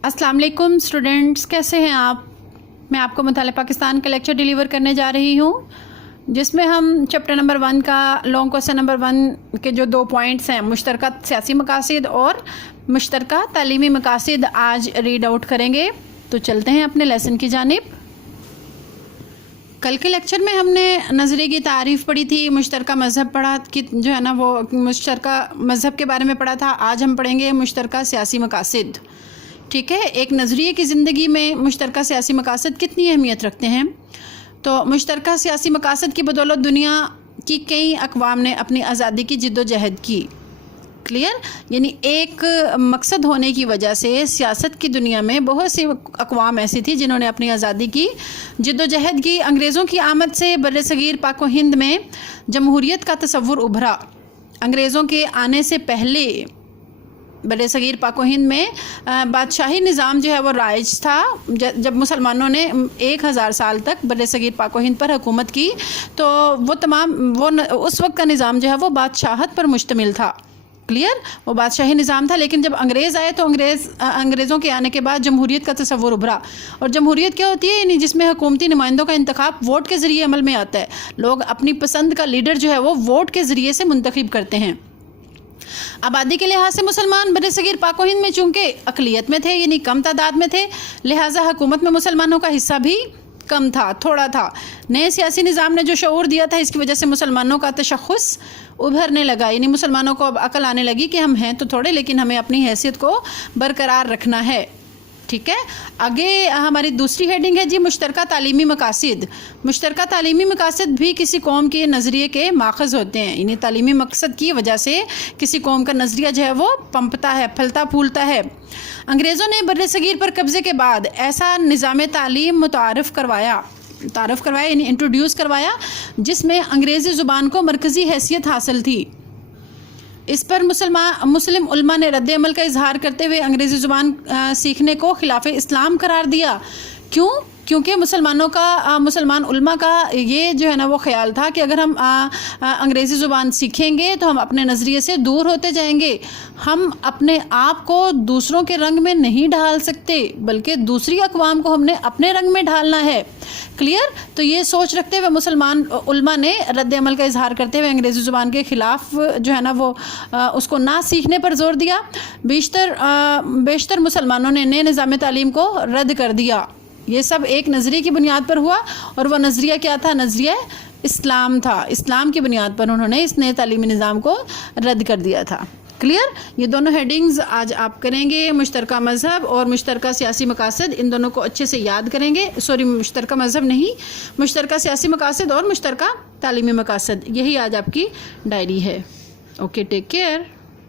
अस्सलाम वालेकुम स्टूडेंट्स, कैसे हैं आप। मैं आपको मुतालिब पाकिस्तान का लेक्चर डिलीवर करने जा रही हूँ, जिसमें हम चैप्टर नंबर 1 का लॉन्ग क्वेश्चन नंबर 1 के जो 2 पॉइंट्स हैं, मुश्तरका सियासी मकासिद और मुश्तरका तालीमी मकासिद, आज रीड आउट करेंगे। तो चलते हैं अपने लेसन की जानिब। कल के लेक्चर में हमने नज़रिए की तारीफ़ पढ़ी थी, मुश्तरका मज़हब पढ़ा कि जो है ना वो मुश्तरका मज़हब के बारे में पढ़ा था। आज हम पढ़ेंगे मुश्तरका सियासी मकासिद। ठीक है, एक नज़रिए की ज़िंदगी में मुश्तरका सियासी मकासद कितनी अहमियत रखते हैं। तो मुश्तरका सियासी मकासद की बदौलत दुनिया की कई अक़वाम ने अपनी आज़ादी की जिद्दोजहद की। क्लियर, यानी एक मकसद होने की वजह से सियासत की दुनिया में बहुत सी अक़वाम ऐसी थी जिन्होंने अपनी आज़ादी की जिद्दोजहद की। अंग्रेज़ों की आमद से बर्रसगीर पाक व हिंद में जमहूरियत का तसव्वुर उभरा। अंग्रेज़ों के आने से पहले बर्रसगीर पाक व हिंद में बादशाही निज़ाम जो है वो राइज था। जब मुसलमानों ने 1000 साल तक बर्रसगीर पाक व हिंद पर हुकूमत की, तो उस वक्त का निज़ाम जो है वो बादशाहत पर मुश्तमिल था। क्लियर, वो बादशाही निज़ाम था। लेकिन जब अंग्रेज़ आए तो अंग्रेज़ों के आने के बाद जमहूरियत का तसव्वुर उभरा। और जमहूरियत क्या होती है, यानी जिसमें हुकूमती नुमाइंदों का इंतखाब वोट के ज़रिए अमल में आता है। लोग अपनी पसंद का लीडर जो है वो वोट के ज़रिए से मुंतखब करते हैं। आबादी के लिहाज से मुसलमान बर्रसगीर पाक व हिंद में चूँकि अक़लियत में थे, यानी कम तादाद में थे, लिहाजा हुकूमत में मुसलमानों का हिस्सा भी कम था, थोड़ा था। नए सियासी निज़ाम ने जो शऊर दिया था, इसकी वजह से मुसलमानों का तशख़्ख़ुस उभरने लगा। यानी मुसलमानों को अब अकल आने लगी कि हम हैं तो थोड़े, लेकिन हमें अपनी हैसियत को बरकरार रखना है। ठीक है, आगे हमारी दूसरी हेडिंग है जी मुश्तरका तालीमी मकासिद। मुश्तरका तालीमी मकासिद भी किसी कौम के नज़रिए के माखज़ होते हैं। यानी तालीमी मकसद की वजह से किसी कौम का नज़रिया जो है वो पंपता है, फलता फूलता है। अंग्रेज़ों ने बर्रसगीर पर कब्ज़े के बाद ऐसा निज़ाम तालीम मुतारफ़ करवाया यानी इंट्रोड्यूस करवाया, जिसमें अंग्रेज़ी ज़ुबान को मरकज़ी हैसियत हासिल थी। इस पर मुस्लिम उलमा ने रद्द अमल का इजहार करते हुए अंग्रेज़ी ज़ुबान सीखने को खिलाफ इस्लाम करार दिया। क्यों? क्योंकि मुसलमान उलमा का ये जो है ना वो ख्याल था कि अगर हम अंग्रेज़ी ज़ुबान सीखेंगे तो हम अपने नज़रिए से दूर होते जाएंगे। हम अपने आप को दूसरों के रंग में नहीं ढाल सकते, बल्कि दूसरी अक़वाम को हमने अपने रंग में ढालना है। क्लियर, तो ये सोच रखते हुए मुसलमान उलमा ने रद्द अमल का इजहार करते हुए अंग्रेज़ी ज़ुबान के ख़िलाफ़ जो है ना वो उसको ना सीखने पर ज़ोर दिया। बेशतर मुसलमानों ने नए निज़ाम तालीम को रद्द कर दिया। ये सब एक नज़रिए की बुनियाद पर हुआ, और वह नज़रिया क्या था? नज़रिया इस्लाम था। इस्लाम की बुनियाद पर उन्होंने इस नए तालीमी निज़ाम को रद्द कर दिया था। क्लियर, ये दोनों हेडिंग्स आज आप करेंगे, मुश्तरका मज़हब और मुश्तरका सियासी मकासद। इन दोनों को अच्छे से याद करेंगे। मुश्तरका मज़हब नहीं, मुश्तरका सियासी मकासद और मुश्तरका तालीमी मकासद, यही आज आपकी डायरी है। Okay, take care.